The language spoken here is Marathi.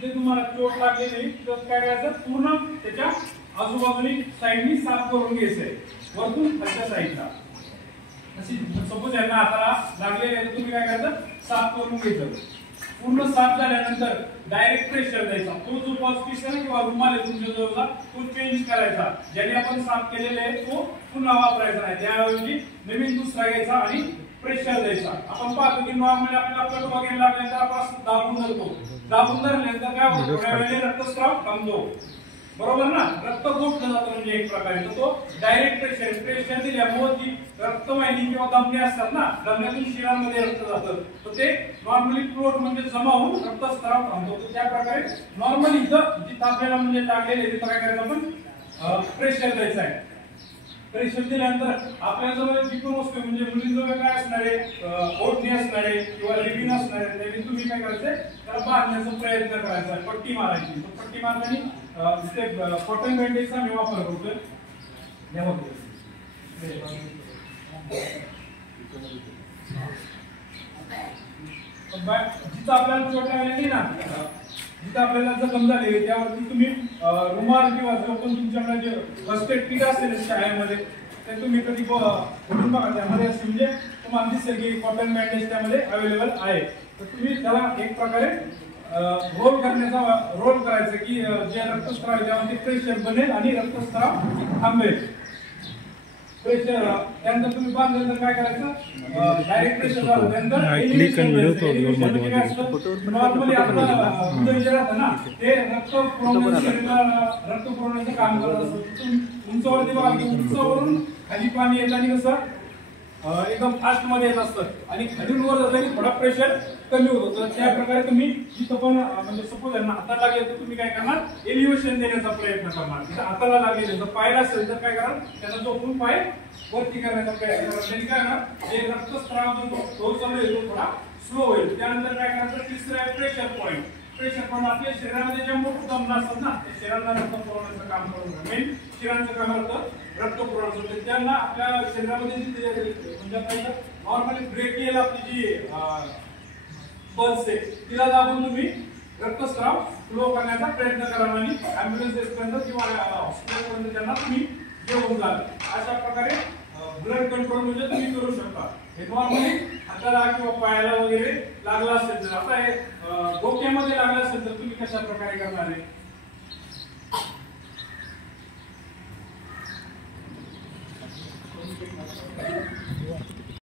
जिथे तुम्हाला चोट लागलेली तर काय करायचं, पूर्ण त्याच्या आजूबाजूनी साईडनी साफ करून घ्यायचंय, वरतून खालच्या साईडला. अशी सपोज यांना हाताला लागले तर तुम्ही काय करायचं, साफ करून घ्यायचं. पूर्ण साफ झाल्यानंतर डायरेक्ट प्रेशर द्यायचा. तो जो पॉज आहे किंवा रुमाल आहे तुमच्या जवळचा तो चेंज करायचा. ज्याने आपण साफ केलेले आहे तो पुन्हा वापरायचा नाही, त्याऐवजी नवीन दुसरा घ्यायचा आणि प्रेशर द्यायचा. आपण पाहतो की नॉर्मली आपल्याला कट वगैरे लागल्यानंतर आपण दाबून धरतो. दाबून धरल्यानंतर काय होतं, थोड्या वेळाने रक्तस्राव थांबतो, बरोबर ना. रक्त गोठलं जातं म्हणजे एक प्रकारे. तो डायरेक्ट प्रेशर दिल्यामुळे जी रक्तवाहिनी किंवा धमनी असतात ना, धमन्यातून शिरांमध्ये रक्त जातं, तर ते नॉर्मली फ्लोट म्हणजे जमा होऊन रक्तस्राव थांबतो. त्या प्रकारे नॉर्मली जिथं आपल्याला म्हणजे लागलेले तिथं काय करायचं, आपण प्रेशर द्यायचं आहे. प्रेशर दिल्यानंतर आपल्याजवळ जी पण वस्तू म्हणजे मुलींजवळ काय असणारे, ओढणी असणारे किंवा रिबीन असणारे, त्याने तुम्ही काय करायचंय, त्याला बांधण्याचा प्रयत्न करायचा आहे, पट्टी मारायची. पट्टी मारल्याने तिथे कॉटन बँडेजचा मी वापर करतोय. जिथं आपल्याला चोट लागलेली ना, जिथं आपल्याला जखम झाली त्यावरती तुम्ही रुमाल किंवा जो पण तुमच्याकडे जे फर्स्ट एड किट असेल शाळेमध्ये ते तुम्ही कधी खोलून बघा. त्यामध्ये असे म्हणजे तुम्हाला दिसेल की कॉटन बँडेज त्यामध्ये अवेलेबल आहे. तर तुम्ही त्याला एक प्रकारे रोल करायचं की जे रक्तस्राव त्यामध्ये प्रेशर बनेल आणि रक्तस्राव थांबेल. प्रेशर त्यानंतर तुम्ही बांधल्यानंतर काय करायचं, डायरेक्ट प्रेशर झालं त्यानंतर नॉर्मली आपलं हृदय जे राहतं ना ते रक्त पुरवण्याचं काम करत असतं. उंचावरती बघा की उंचावरून खाली पाणी येत आणि कसं एकदम फास्ट मध्ये येत असतं आणि खालून वर जाताना थोडा प्रेशर कमी होतो. तर त्या प्रकारे तुम्ही जिथं पण म्हणजे सपोज यांना हाताला लागले तर तुम्ही काय करणार, एलिव्हेशन देण्याचा प्रयत्न करणार. तिथं हाताला लागले जर पायला असेल तर काय करणार, त्यांना झोपून पाय वरती करण्याचा प्रयत्न करणार. त्यांनी काय करणार, जे रक्तस्राव जो चालू आहे तो थोडा स्लो होईल. त्यानंतर काय करायचं, तिसरं आहे प्रेशर पॉईंट. प्रेशर पॉईंट आपल्या शरीरामध्ये ज्या मोठं दमला असतात ना ते शरीराला रक्त पुरवण्याचं काम करून मेन शिरांचं काम होतं रक्त पुरवण्याचं. त्यांना आपल्या शरीरामध्ये म्हणजे आपल्याला नॉर्मली ब्रेकियल आपली जी पल्स आहे तिला दाबून तुम्ही रक्तस्राव फ्लो करण्याचा प्रयत्न करा आणि ॲम्ब्युलन्सेसपर्यंत किंवा हॉस्पिटलपर्यंत त्यांना तुम्ही घेऊन जाल. अशा प्रकारे ब्लड कंट्रोल म्हणजे तुम्ही करू शकता. हे नॉर्मली हाताला किंवा पायाला वगैरे लागला असेल तर. आता हे डोक्यामध्ये लागला असेल तर तुम्ही कशा प्रकारे करणार आहे,